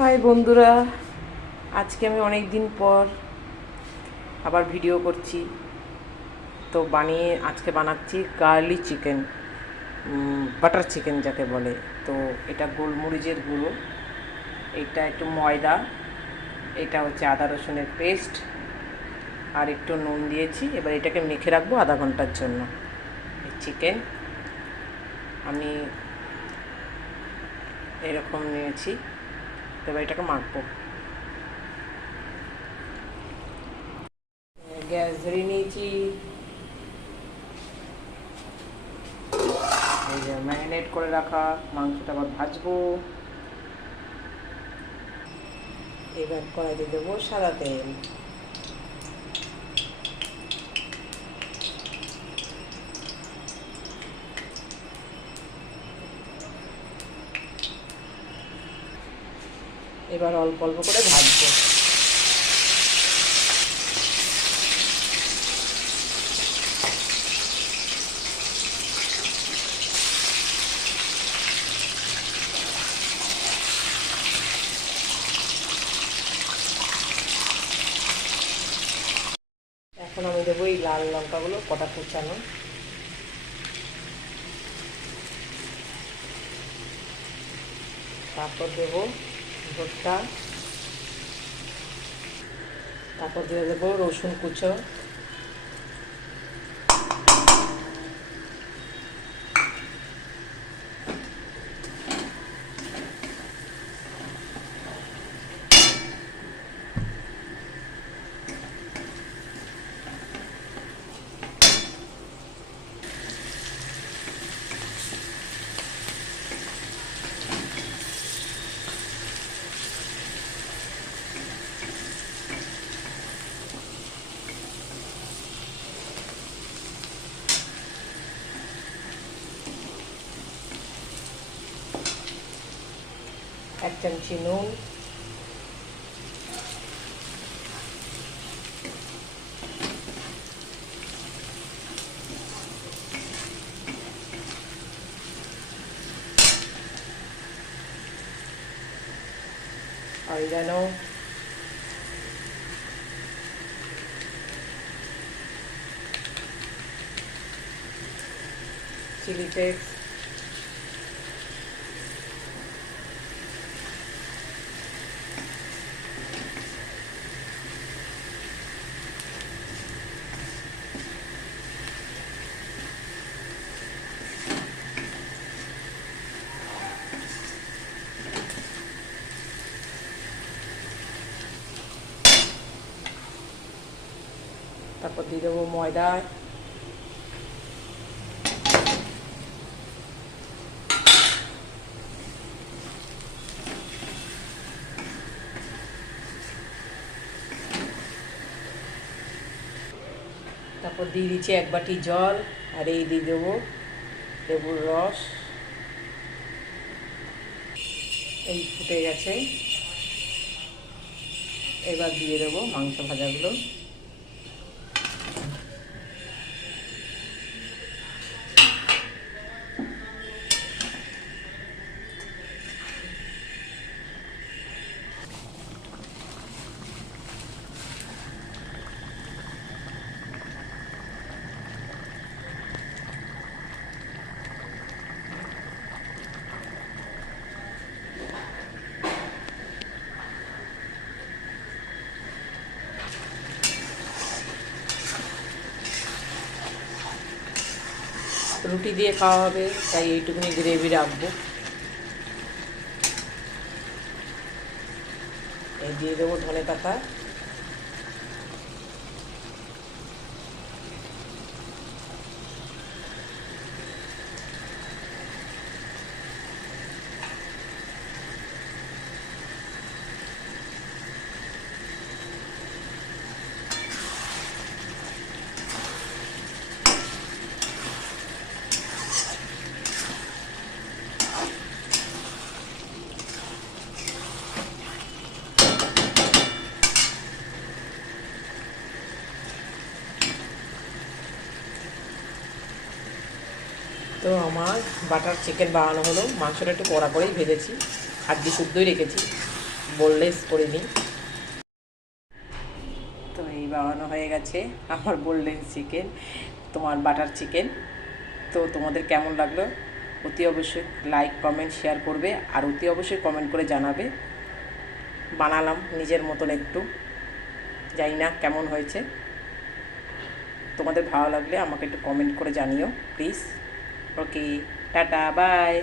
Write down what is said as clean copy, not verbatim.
High বন্ধুরা, আজকে আমি অনেক দিন পর আবার ভিডিও করছি। তো আজকে বানাচ্ছি গার্লি চিকেন, বাটার চিকেন যাকে বলে। তো এটা গোলমরিচের গুঁড়ো, এটা একটু ময়দা, এটা হচ্ছে আদা রসুনের পেস্ট, আর একটু নুন দিয়েছি। এবার এটাকে মেখে রাখবো আধা ঘন্টার জন্য। এই চিকেন আমি এরকম নিয়েছি, এবার এটাকে মাখবো। গ্যাস ধরিয়ে নিয়েছি, এই যে ম্যারিনেট করে রাখা মাংসটা আবার ভাজবো। এবার কড়াইতে দেবো সাদা তেল, এবার অল্প অল্প করে ভাজবো। এখন আমি দেবো এই লাল লঙ্কাগুলো কটা কুচানো, তারপর দেবো ভুট্টা, তারপর দিয়ে দেবো রসুন কুচো, এক চামচি নুন, অরিগানো, চিলি ফ্লেক্স, তারপর দিয়ে দেবো ময়দা, তারপর দিয়ে দিচ্ছি এক বাটি জল, আর এই দিয়ে দেবো লেবুর রস। এই ফুটে গেছে, এবার দিয়ে দেবো মাংস ভাজাগুলো। রুটি দিয়ে খাওয়া হবে, তাই এইটুকুনি গ্রেভি রাখবো। এই দিয়ে দেবো ধনে পাতা, তো আমার বাটার চিকেন বানানো হলো। মাংসটা একটু কড়া করেই ভেজেছি, হাড্ডি শুদ্ধই রেখেছি। বোনলেস করে নিই। তো এই বানানো হয়ে গেছে আমার বোনলেস চিকেন, তোমার বাটার চিকেন। তো তোমাদের কেমন লাগলো অতি অবশ্যই লাইক কমেন্ট শেয়ার করবে, আর অতি অবশ্যই কমেন্ট করে জানাবে। বানালাম নিজের মতন একটু, জানি না কেমন হয়েছে। তোমাদের ভালো লাগলে আমাকে একটু কমেন্ট করে জানিও প্লিজ। Okay, tata, by.